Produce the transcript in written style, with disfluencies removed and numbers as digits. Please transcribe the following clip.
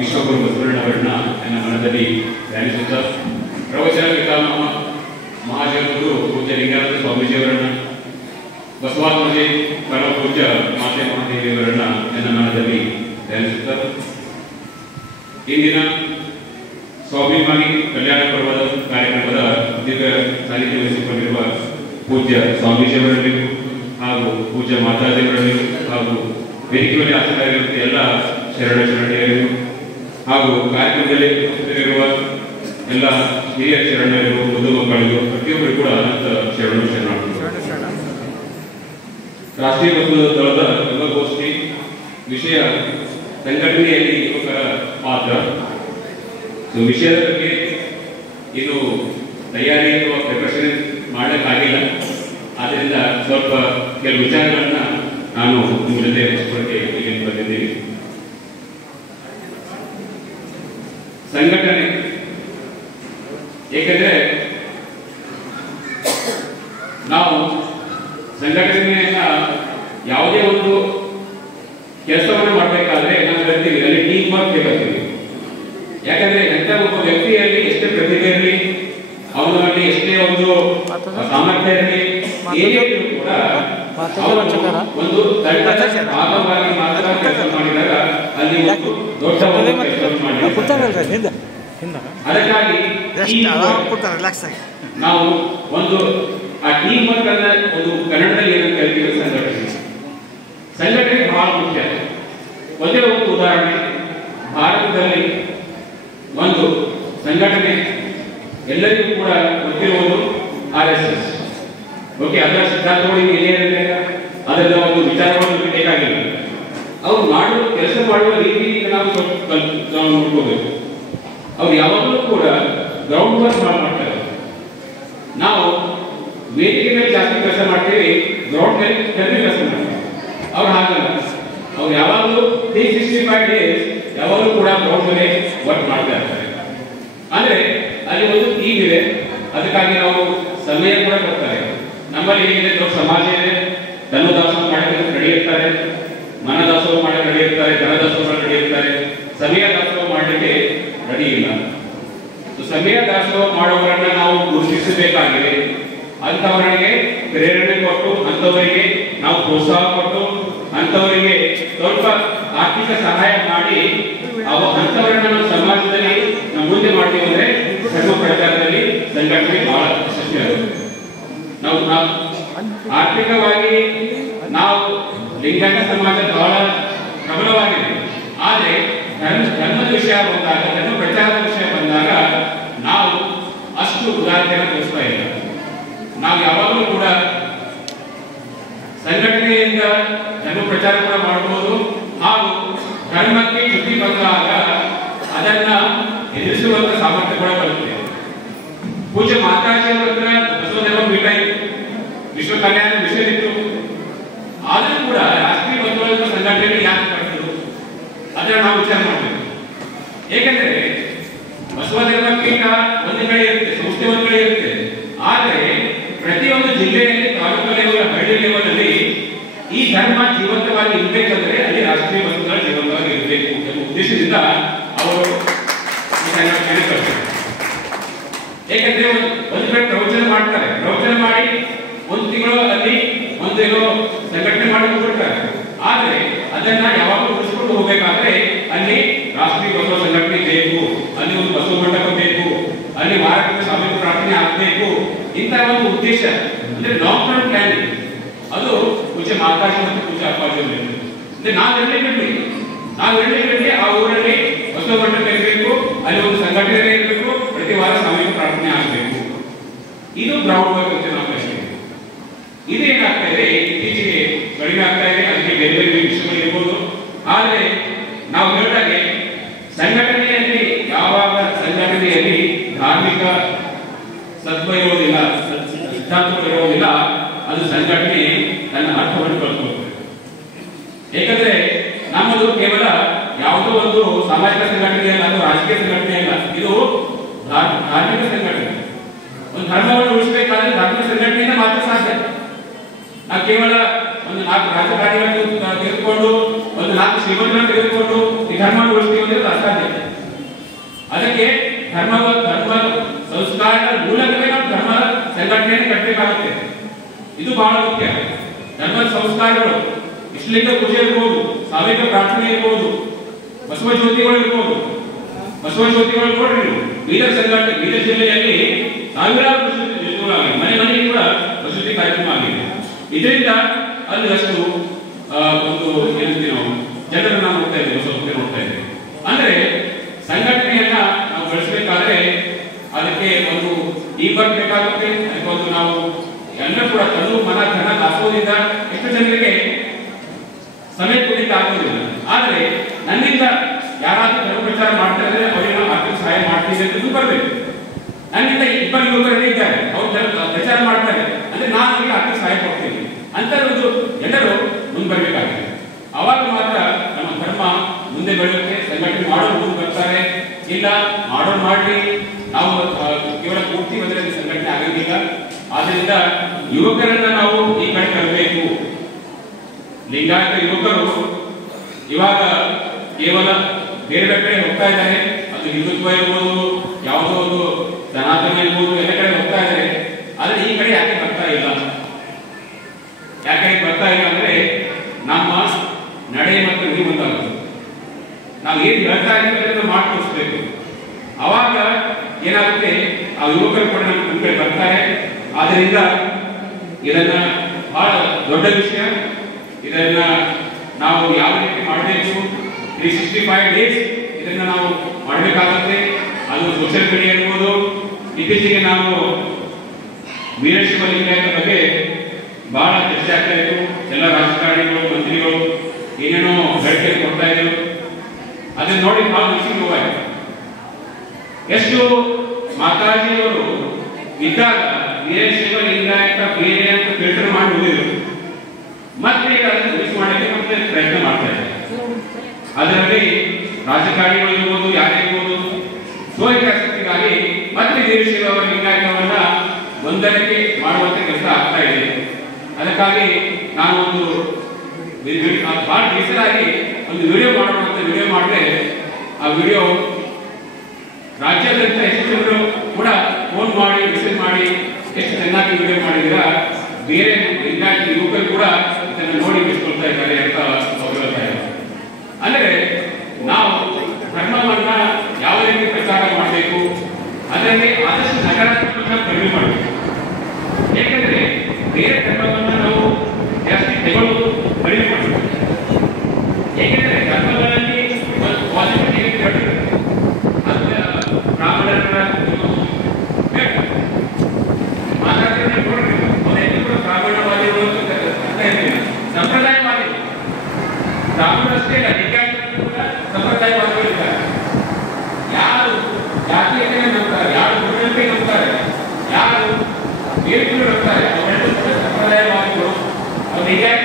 ವಿಶ್ವಗುರು ಬಸವಣ್ಣವರನ್ನ ನನ್ನ ಮನದಲ್ಲಿ ಧ್ಯಾನಿಸುತ್ತಾ ಪ್ರವಚನ ಪಿತಾಮಹ ಮಹಾಜಗದ್ಗುರು ಪೂಜ್ಯ ಲಿಂಗಾನಂದ ಸ್ವಾಮೀಜಿಯವರನ್ನ ಬಸವಾತ್ಮಜಿ ಪರಮ ಪೂಜ್ಯ ಮಾತೆ ಮಹಾದೇವಿಯವರನ್ನ ನನ್ನ ಮನದಲ್ಲಿ ಧ್ಯಾನಿಸುತ್ತಾ ಇಂದಿನ ಸ್ವಾಭಿಮಾನಿ ಕಲ್ಯಾಣ ಪರ್ವದ ಕಾರ್ಯಕ್ರಮದ ದಿವ್ಯ ಸಾನ್ನಿಧ್ಯ ವಹಿಸಿಕೊಂಡಿರುವ ಪೂಜ್ಯ ಸ್ವಾಮೀಜಿಯವರಲ್ಲಿಗೂ ಹಾಗೂ ಪೂಜ್ಯ ಮಾತಾದೇವರಲ್ಲಿಗೂ ಹಾಗೂ ವೇದಿಕೆಯಲ್ಲಿ ಆಸಕ್ತರಾಗಿರುವಂಥ ಎಲ್ಲ ಶರಣರಿಗೂ ಹಾಗೂ ಕಾರ್ಯಕ್ರಮದಲ್ಲಿ ಉಪಸ್ಥಿತರಿರುವ ಎಲ್ಲ ಹಿರಿಯ ಶರಣರಿಗೂ ಮಧು ಮಕ್ಕಳಿಗೂ ಪ್ರತಿಯೊಬ್ಬರಿಗೂ ಕೂಡ ಅನಂತ ಶರಣಾರ್ಥಿಗಳು. ರಾಷ್ಟ್ರೀಯ ಬಸವ ದಳದ ಯುವಗೋಷ್ಠಿ ವಿಷಯ ಸಂಘಟನೆಯಲ್ಲಿ ಯುವಕರ ಪಾತ್ರ. ವಿಷಯದ ಬಗ್ಗೆ ಇನ್ನು ತಯಾರಿ ಅಥವಾ ಪ್ರಿಪರೇಷನ್ ಮಾಡಕ್ಕಾಗಿಲ್ಲ. ಆದ್ದರಿಂದ ಸ್ವಲ್ಪ ಕೆಲವು ವಿಚಾರಗಳನ್ನ ನಾನು ನಿಮ್ಮ ಜೊತೆ ಹಂಚಿಕೊಳ್ಳಕ್ಕೆ ಇಲ್ಲಿ ಬಂದಿದ್ದೀನಿ. ಸಂಘಟನೆ ಏಕೆಂದ್ರೆ ನಾವು ಸಂಘಟನೆಯನ್ನ ಯಾವುದೇ ಒಂದು ಕೆಲಸವನ್ನು ಮಾಡಬೇಕಾದ್ರೆ ನಾವು ಹೇಳ್ತೀವಿ ಅಲ್ಲಿ ಟೀಮ್ ವರ್ಕ್ ಬೇಕಾಗ್ತೀವಿ. ಯಾಕಂದ್ರೆ ಎಂತ ಒಬ್ಬ ವ್ಯಕ್ತಿಯಲ್ಲಿ ಎಷ್ಟೇ ಪ್ರತಿಭೆ ಇರಲಿ, ಅವನಲ್ಲಿ ಎಷ್ಟೇ ಒಂದು ಸಾಮರ್ಥ್ಯ ಇರಲಿ, ಏನೇ ಕೂಡ ಒಂದು ಭಾಗವಾಗಿ ಮಾತ್ರ ಕೆಲಸ ಮಾಡಿದಾಗ ಅಲ್ಲಿ ದೊಡ್ಡ ಅದಕ್ಕಾಗಿ ನಾವು ಒಂದು ಆ ಟೀಮ್ ವರ್ಕ್ ಅನ್ನ ಒಂದು ಕನ್ನಡದಲ್ಲಿ ಏನಂತ ಹೇಳ್ತೀವಿ ಸಂಘಟನೆ ಬಹಳ ಮುಖ್ಯ. ಒಂದೇ ಒಂದು ಉದಾಹರಣೆ, ಭಾರತದಲ್ಲಿ ಒಂದು ಸಂಘಟನೆ ಎಲ್ಲರಿಗೂ ಕೂಡ ಗೊತ್ತಿರುವುದು RSS. ಓಕೆ, ಅದರ ಸಿದ್ಧಾಂತಗಳು ಏನೇನಿದೆ ಅದರ ಒಂದು ವಿಚಾರಗಳನ್ನು ಬೇಕಾಗಿಲ್ಲ. ಅವ್ರು ಮಾಡುವ ಕೆಲಸ ಮಾಡುವ ರೀತಿ ನಾವು ನೋಡ್ಕೋಬೇಕು. ಅವ್ರು ಯಾವಾಗಲೂ ಕೂಡ ಗ್ರೌಂಡ್ ವರ್ಕ್ ಮಾಡ್ತಾರೆ. ನಾವು ವೇದಿಕೆ ಮೇಲೆ ಜಾಸ್ತಿ ಕೆಲಸ ಮಾಡ್ತೀವಿ, ಗ್ರೌಂಡ್ ಮೇಲೆ ಕಡಿಮೆ ಕೆಲಸ ಮಾಡ್ತೀವಿ. ಅವ್ರು ಹಾಗಲ್ಲ, ಅವ್ರು ಯಾವಾಗಲೂ 365 ಡೇಸ್ ಯಾವಾಗಲೂ ಕೂಡ ಗ್ರೌಂಡ್ ಮೇಲೆ ವರ್ಕ್ ಮಾಡ್ತಾ ಇರ್ತಾರೆ. ಅಂದ್ರೆ ಅಲ್ಲಿ ಒಂದು ಟೀಮ್ ಇದೆ, ಅದಕ್ಕಾಗಿ ನಾವು ಸಮಯ ಕೂಡ ಕೊಡ್ತಾರೆ. ನಮ್ಮಲ್ಲಿ ಏನಿದೆ, ದೊಡ್ಡ ಸಮಾಜ ಇದೆ, ಧನದಾಸೋಹ ಮಾಡಕ್ಕೆ ರೆಡಿ ಇರ್ತಾರೆ, ಮನದಾಸೋಹ ಮಾಡಕ್ಕೆ ರೆಡಿ ಇರ್ತಾರೆ, ಧನದಾಸೋಹ ಮಾಡಕ್ಕೆ ರೆಡಿ ಇರ್ತಾರೆ, ಸಮಯ ದಾಸೋಹ ಮಾಡಲಿಕ್ಕೆ ರೆಡಿ ಇಲ್ಲ. ಸಮಯ ದಾಸೋಹ ಮಾಡುವವರನ್ನ ನಾವು ಗುರುತಿಸಬೇಕಾಗಿದೆ. ಅಂತವರಿಗೆ ಪ್ರೇರಣೆ ಕೊಟ್ಟು, ಅಂತವರಿಗೆ ನಾವು ಪ್ರೋತ್ಸಾಹ ಕೊಟ್ಟು, ಅಂತವರಿಗೆ ಸ್ವಲ್ಪ ಆರ್ಥಿಕ ಸಹಾಯ ಮಾಡಿ ಅಂತವರನ್ನ ನಾವು ಸಮಾಜದಲ್ಲಿ ನಾವು ಮುಂದೆ ಮಾಡ್ತೀವಿ ಅಂದ್ರೆ ಧರ್ಮ ಪ್ರಚಾರದಲ್ಲಿ ಸಂಘಟನೆ ಬಹಳ ಯಶಸ್ವಿಯಾಗುತ್ತೆ. ನಾವು ಆರ್ಥಿಕವಾಗಿ ನಾವು ಲಿಂಗಾಯತ ಸಮಾಜ ಬಹಳ ಪ್ರಬಲವಾಗಿದೆ. ಆದರೆ ಧರ್ಮದ ವಿಷಯ ಬಂದಾಗ, ಧರ್ಮ ಪ್ರಚಾರದ ವಿಷಯ ಬಂದಾಗ ನಾವು ಅಷ್ಟು ಉದಾಹರಣೆಯನ್ನು ತೋರಿಸ್ತಾ ಇಲ್ಲ. ನಾವು ಯಾವಾಗಲೂ ಕೂಡ ಸಂಘಟನೆಯಿಂದ ಧರ್ಮ ಪ್ರಚಾರ ಕೂಡ ಮಾಡಬಹುದು, ಹಾಗೂ ಧರ್ಮಕ್ಕೆ ಚ್ಯುತಿ ಬಂದಾಗ ಅದನ್ನ ಎದುರಿಸುವಂತ ಸಾಮರ್ಥ್ಯ ಕೂಡ ಬರುತ್ತೆ. ಪೂಜ್ಯ ಮಾತಾಜಿಯವರ ಬಸವಧರ್ಮ ಪೀಠ ವಿಶ್ವ ಕಲ್ಯಾಣ ವಿಷಯವಿತ್ತು. ಆದರೂ ಕೂಡ ರಾಷ್ಟ್ರೀಯ ಬಸವ ಸಂಘಟನೆ ಯಾಕೆ ಮಾಡ್ತಿದ್ರು ಅದನ್ನ ನಾವು ವಿಚಾರ ಮಾಡಬೇಕು. ಏಕೆಂದ್ರೆ ಬಸವಧರ್ಮ ಪೀಠ ಒಂದು ಕಡೆ ಇರುತ್ತೆ, ಸಂಸ್ಥೆ ಒಂದು ಕಡೆ ಇರುತ್ತೆ. ಆದರೆ ಪ್ರತಿಯೊಂದು ಜಿಲ್ಲೆಯಲ್ಲಿ, ತಾಲೂಕು ಲೆವೆಲ್, ಹಳ್ಳಿ ಲೆವೆಲ್ ಅಲ್ಲಿ ಈ ಧರ್ಮ ಜೀವಂತವಾಗಿ ಇರಬೇಕಂದ್ರೆ ಅಲ್ಲಿ ರಾಷ್ಟ್ರೀಯ ಬಸವಗಳ ಜೀವಂತವಾಗಿ ಇರಬೇಕು ಎಂಬ ಉದ್ದೇಶದಿಂದ ಅವರು ಈ ಸಂಘಟನೆ ಕಳಿಸ್ತಾರೆ. ಏಕೆಂದ್ರೆ ಒಂದು ಕಡೆ ಪ್ರವಚನ ಮಾಡ್ತಾರೆ, ಪ್ರವಚನ ಮಾಡಿ ಒಂದು ತಿಂಗಳು ಅಲ್ಲಿ ಒಂದೇನೋ ಸಂಘಟನೆ ಮಾಡಿ ಹೋಗ್ಬಿಡ್ತಾರೆ. ಆದ್ರೆ ಅದನ್ನ ಯಾವಾಗಲೂ ಉಳಿಸ್ಕೊಂಡು ಹೋಗ್ಬೇಕಾದ್ರೆ ಅಲ್ಲಿ ರಾಷ್ಟ್ರೀಯ ಬಸವ ಸಂಘಟನೆ ಬೇಕು, ಅಲ್ಲಿ ಒಂದು ಬಸವ ಮಂಟಪ ಬೇಕು, ಅಲ್ಲಿ ವಾರಕ್ಕೆ ಸಾಮೂಹಿಕ ಪ್ರಾರ್ಥನೆ ಆಗಬೇಕು. ಇಂಥ ಒಂದು ಉದ್ದೇಶ ಅಂದ್ರೆ ಲಾಂಗ್ ಟರ್ಮ್ ಪ್ಲಾನಿಂಗ್ ಅದು ಪೂಜೆ ಮಾತಾಜಿ ಮತ್ತು ಪೂಜೆ ಅಪ್ಪಾಜಿ ಅಂದ್ರೆ ನಾವೆರಡೇ ಆ ಊರಲ್ಲಿ ಬಸವ ಮಂಟಪ ಇರಬೇಕು, ಅಲ್ಲಿ ಒಂದು ಸಂಘಟನೆ ಇರಬೇಕು, ಪ್ರತಿ ವಾರ ಸಾಮೂಹಿಕ ಪ್ರಾರ್ಥನೆ ಆಗಬೇಕು. ಇದು ಗ್ರೌಂಡ್ ವರ್ಕ್ ಅಂತ ನಾವು ಕಲಿತೀವಿ. ಇದೇನಾಗ್ತಾ ಇದೆ, ಇತ್ತೀಚೆಗೆ ಕಡಿಮೆ ಆಗ್ತಾ ಇದೆ. ಅದಕ್ಕೆ ಬೇರೆ ಬೇರೆ ವಿಷಯಗಳು ಇರ್ಬೋದು. ಆದರೆ ನಾವು ಹೇಳಿದಾಗೆ ಸಂಘಟನೆಯಲ್ಲಿ ಯಾವಾಗ ಸಂಘಟನೆಯಲ್ಲಿ ಧಾರ್ಮಿಕ ಸತ್ವ ಇರೋದಿಲ್ಲ, ಸಿದ್ಧಾಂತಗಳು ಇರೋದಿಲ್ಲ, ಅದು ಸಂಘಟನೆ ತನ್ನ ಅರ್ಥವನ್ನು ಕಳ್ಕೊಳ್ತದೆ. ಏಕೆಂದ್ರೆ ನಮ್ಮದು ಕೇವಲ ಯಾವುದೋ ಒಂದು ಸಾಮಾಜಿಕ ಸಂಘಟನೆ ಅಲ್ಲ, ಅಥವಾ ರಾಜಕೀಯ ಸಂಘಟನೆ ಅಲ್ಲ, ಇದು ಧಾರ್ಮಿಕ ಸಂಘಟನೆ. ಒಂದು ಧರ್ಮವನ್ನು ಉಳಿಸಬೇಕಾದ್ರೆ ಧಾರ್ಮಿಕ ಸಂಘಟನೆಯಿಂದ ಮಾತ್ರ ಸಾಧ್ಯ. ನಾವು ಕೇವಲ ಒಂದು 4 ರಾಜಕಾರಣಿಗಳನ್ನು ತೆಗೆದುಕೊಂಡು ಒಂದು ಒಂದು 4 ಶ್ರೀಮಂತರನ್ನು ತೆಗೆದುಕೊಂಡು ಈ ಧರ್ಮವನ್ನು ಉಳಿಸ್ತೀವಿ ಅಂದ್ರೆ ಅಸಾಧ್ಯ. ಅದಕ್ಕೆ ಧರ್ಮ ಸಂಸ್ಕಾರದ ಮೂಲಕವೇ ನಾವು ಧರ್ಮ ಸಂಘಟನೆಯನ್ನು ಕಟ್ಟಬೇಕಾಗುತ್ತೆ. ಇದು ಬಹಳ ಮುಖ್ಯ. ಧರ್ಮದ ಸಂಸ್ಕಾರಗಳು ಇಷ್ಟಲಿಂಗ ಪೂಜೆ ಇರ್ಬೋದು, ಸಾಮೂಹಿಕ ಪ್ರಾರ್ಥನೆ ಇರ್ಬೋದು, ಬಸವ ಜ್ಯೋತಿಗಳು ಇರ್ಬೋದು. ಬಸವ ಜ್ಯೋತಿಗಳು ನೋಡ್ರಿ, ಬೀದರ್ ಸಂಘಟನೆ, ಬೀದರ್ ಜಿಲ್ಲೆಯಲ್ಲಿ ಸಾವಿರಾರು ಬಸವ ಜ್ಯೋತಿಗಳಾಗಿವೆ. ಮನೆ ಮನೆಗೆ ಕೂಡ ಬಸವತಿ ಕಾರ್ಯಕ್ರಮ ಆಗಿದೆ. ಇದರಿಂದ ಅಲ್ಲಿ ಅಷ್ಟು ಒಂದು ಏನಂತೀವಿ ನಾವು ಜನರನ್ನ ನೋಡ್ತಾ ಇದ್ದೀವಿ, ಬಸವತೆ ನೋಡ್ತಾ ಇದ್ದೀವಿ. ಅಂದ್ರೆ ಸಂಘಟನೆಯನ್ನ ನಾವು ಬೆಳೆಸಬೇಕಾದ್ರೆ ಅದಕ್ಕೆ ಒಂದು ಟೀಮ್ ಬೇಕಾಗುತ್ತೆ. ಅದಕ್ಕೊಂದು ನಾವು ಎಲ್ಲರೂ ಕೂಡ ತನು ಮನ ಧನ ದಾಸೋದ್ರಿಂದ ಎಷ್ಟು ಜನರಿಗೆ ಸಮಯ ಕೊಡಲಿಕ್ಕೆ ಆಗೋದಿಲ್ಲ. ಆದ್ರೆ ನನ್ನಿಂದ ಯಾರಾದ್ರೂ ಧರ್ಮ ಪ್ರಚಾರ ಮಾಡ್ತಾ ಇದ್ರೆ ಅವರಿಗೆ ನಾವು ಆರ್ಥಿಕ ಸಹಾಯ ಮಾಡ್ತೀವಿ ಅಂತ ಬರಬೇಕು. ನನ್ನಿಂದ ಇಬ್ಬರು ಯುವಕರೇ ಇದ್ದಾರೆ, ಅವ್ರು ಪ್ರಚಾರ ಮಾಡ್ತಾರೆ ಅಂದ್ರೆ ನಾನು ಅವರಿಗೆ ಆರ್ಥಿಕ ಸಹಾಯ ಕೊಡ್ತೀನಿ ಅಂತ ಒಂದು ಎಲ್ಲರೂ ಮುಂದ್ಬರ್ಬೇಕಾಗಿದೆ. ಅವಾಗ ಮಾತ್ರ ನಮ್ಮ ಧರ್ಮ ಮುಂದೆ ಬೆಳೆಯುತ್ತೆ. ಸಂಘಟನೆ ಮಾಡೋರು ಮುಂದೆ ಬರ್ತಾರೆ. ಇಲ್ಲ ಮಾಡೋರು ಮಾಡಿ ನಾವು ಕೇವಲ ಪೂರ್ತಿ ಬಂದ್ರೆ ಸಂಘಟನೆ ಆಗಂಗಿಲ್ಲ. ಆದ್ರಿಂದ ಯುವಕರನ್ನ ನಾವು ಈ ಕಡೆ ತರಬೇಕು. ಲಿಂಗಾಯತ ಯುವಕರು ಇವಾಗ ಕೇವಲ ಬೇರೆ ಬೇರೆ ಕಡೆ ಹೋಗ್ತಾ ಇದ್ದಾರೆ. ಅದು ಹಿಂದುತ್ವ ಇರ್ಬೋದು, ಯಾವುದೋ ಒಂದು ಸನಾತನ ಇರ್ಬೋದು, ಎಲ್ಲ ಕಡೆ ಹೋಗ್ತಾ ಇದ್ದಾರೆ. ಆದ್ರೆ ಈ ಕಡೆ ಯಾಕೆ ಬರ್ತಾ ಇಲ್ಲ? ಯಾಕೆ ಬರ್ತಾ ಇಲ್ಲ ಅಂದ್ರೆ ನಮ್ಮ ನಡೆ ಮತ್ತು ನುಡಿ ಮುಂದಾಗುತ್ತೆ. ನಾವು ಏನ್ ಹೇಳ್ತಾ ಇದ್ದೀವಿ ಮಾಡಿ ತೋರಿಸ್ಬೇಕು. ಅವಾಗ ಏನಾಗುತ್ತೆ, ಆ ಯುವಕರು ಕೂಡ ನಮ್ಮ ಮುಂದೆ ಬರ್ತಾರೆ. ಆದ್ರಿಂದ ಇದನ್ನ ಬಹಳ ದೊಡ್ಡ ವಿಷಯ. ಇದನ್ನ ನಾವು ಯಾವ ರೀತಿ ಮಾಡಬೇಕು, 365 ಡೇಸ್ ಇದನ್ನ ನಾವು ಮಾಡಬೇಕಾಗುತ್ತೆ. ಅದು ಸೋಷಿಯಲ್ ಮೀಡಿಯಾ ಇರ್ಬೋದು. ಇತ್ತೀಚೆಗೆ ನಾವು ವೀರಶೈವ ಲಿಂಗಾಯತ ಬಗ್ಗೆ ಬಹಳ ಚರ್ಚೆ ಆಗ್ತಾ ಇತ್ತು. ಎಲ್ಲ ರಾಜಕಾರಣಿಗಳು, ಮಂತ್ರಿಗಳು ಏನೇನೋ ಹೇಳಿಕೆ ಕೊಡ್ತಾ ಇದ್ರು. ಅದನ್ನ ನೋಡಿ ಬಹಳ ಖುಷಿ ಹೋಗಾಯ್ತು. ಎಷ್ಟು ಮಾತಾಜಿಯವರು ಇದ್ದಾಗ ವೀರಶೈವ ಲಿಂಗಾಯತ ಬೇರೆ ಅಂತ ಫಿಲ್ಟರ್ ಮಾಡಿ ಹೋಗಿದ್ರು. ಮತ್ತೆ ಈಗ ಅದನ್ನು ಮಿಸ್ ಮಾಡಲಿಕ್ಕೆ ಮತ್ತೆ ಪ್ರಯತ್ನ ಮಾಡ್ತಾ ಇದ್ದಾರೆ. ಅದರಲ್ಲಿ ರಾಜಕಾರಣಿಗಳು ಇರ್ಬೋದು, ಯಾರಿರ್ಬೋದು, ಸ್ವಹಿತಾಸಕ್ತಿಗಾಗಿ ಮತ್ತೆ ವೀರಶೈವ ಲಿಂಗಾಯತವನ್ನ ಗೊಂದಲಕ್ಕೆ ಮಾಡುವಂತ ಕೆಲಸ ಆಗ್ತಾ ಇದೆ. ಅದಕ್ಕಾಗಿ ನಾನು ಒಂದು ಬಹಳ ಬೇಸರಾಗಿ ಒಂದು ವಿಡಿಯೋ ಮಾಡೋಣ ಅಂತ ವಿಡಿಯೋ ಮಾಡಿದ್ರೆ ಆ ವಿಡಿಯೋ ರಾಜ್ಯಾದ್ಯಂತ ಎಷ್ಟು ಜನರು ಕೂಡ ಫೋನ್ ಮಾಡಿ ಮೆಸೇಜ್ ಮಾಡಿ ಎಷ್ಟು ಚೆನ್ನಾಗಿ ವಿಡಿಯೋ ಮಾಡಿದ್ದೀರಾ, ಬೇರೆ ಲಿಂಗಾಯತ ಯುವಕರು ಕೂಡ ಇದನ್ನು ನೋಡಿ ಮೆಚ್ಕೊಳ್ತಾ ಇದ್ದಾರೆ ಅಂತ ಅವರು ಹೇಳ್ತಾ ಇದ್ದಾರೆ. ಅಂದ್ರೆ ನಾವು ಧರ್ಮವನ್ನ ಯಾವ ರೀತಿ ಪ್ರಚಾರ ಮಾಡಬೇಕು, ಅದರಲ್ಲಿ ಆದಷ್ಟು ನಕಾರಾತ್ಮಕ ಕಡಿಮೆ ಮಾಡಬೇಕು. ಏಕೆಂದ್ರೆ ಬೇರೆ ಧರ್ಮವನ್ನ ನಾವು ಜಾಸ್ತಿ ತೆಗೊಳ್ಳೋದು ಕಡಿಮೆ ಮಾಡಬೇಕು. ಏಕೆಂದ್ರೆ ಧರ್ಮಗಳಲ್ಲಿ ಒಂದು ಪಾಸಿಟಿವ್ ಹೇಳ್ತಾರೆ. ಬ್ರಾಹ್ಮಣರ ಮಾತಾಡ್ತಿದ್ರೆ ನೋಡ್ರಿ, ಅವರೆಲ್ಲರೂ ಬ್ರಾಹ್ಮಣವಾದಿಗಳು ಅಂತ ಇರ್ತೀವಿ, ಸಂಪ್ರದಾಯವಾದಿಗಳು. ಬ್ರಾಹ್ಮಣರಷ್ಟೇ ಇಲ್ಲ, ಲಿಂಗಾಯತರು ಕೂಡ ಸಂಪ್ರದಾಯವಾದಿಗಳು ಇದ್ದಾರೆ. ಯಾರು ಜಾತಿಯನ್ನೇ ನಂಬ್ತಾರೆ, ಯಾರು ಗುರುಗಳನ್ನೇ ನಂಬ್ತಾರೆ, ಯಾರು ಬೇರೆಗಳು ನಂಬ್ತಾರೆ, ಅವರೆಲ್ಲರೂ ಕೂಡ ಸಂಪ್ರದಾಯವಾದಿಗಳು. ಅವ್ರು ಲಿಂಗಾಯತ